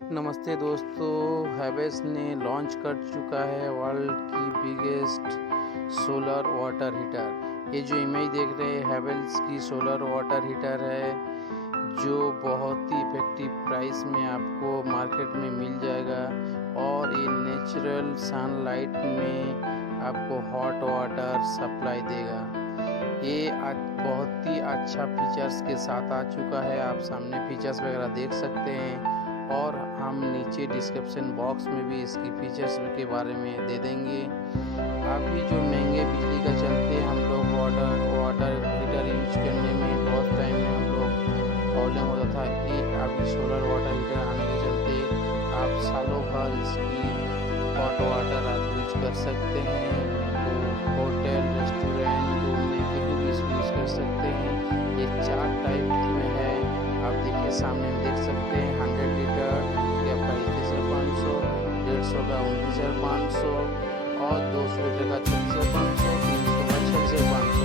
नमस्ते दोस्तों, हैवेल्स ने लॉन्च कर चुका है वर्ल्ड की बिगेस्ट सोलर वाटर हीटर। ये जो इमेज देख रहे हैं हैवेल्स की सोलर वाटर हीटर है, जो बहुत ही इफेक्टिव प्राइस में आपको मार्केट में मिल जाएगा और ये नेचुरल सनलाइट में आपको हॉट वाटर सप्लाई देगा। ये बहुत ही अच्छा फीचर्स के साथ आ चुका है। आप सामने फीचर्स वगैरह देख सकते हैं और हम नीचे डिस्क्रिप्शन बॉक्स में भी इसकी फीचर्स के बारे में दे देंगे। अभी जो महंगे बिजली का चलते हम लोग वाटर हीटर यूज करने में बहुत टाइम में हम लोग प्रॉब्लम होता था। ये अभी सोलर वाटर हीटर आने के चलते आप सालों भर इसकी हॉट वाटर आप यूज कर सकते हैं। तो होटल रेस्टोरेंट रूम में कभी भी यूज कर सकते हैं। ये 4 टाइप में है, आप देखिए सामने में देख सकते हैं। 100 लीटर का प्राइस 23,500, 150 का 29,500 और 200 लीटर का 36,500, 300 का 6,500।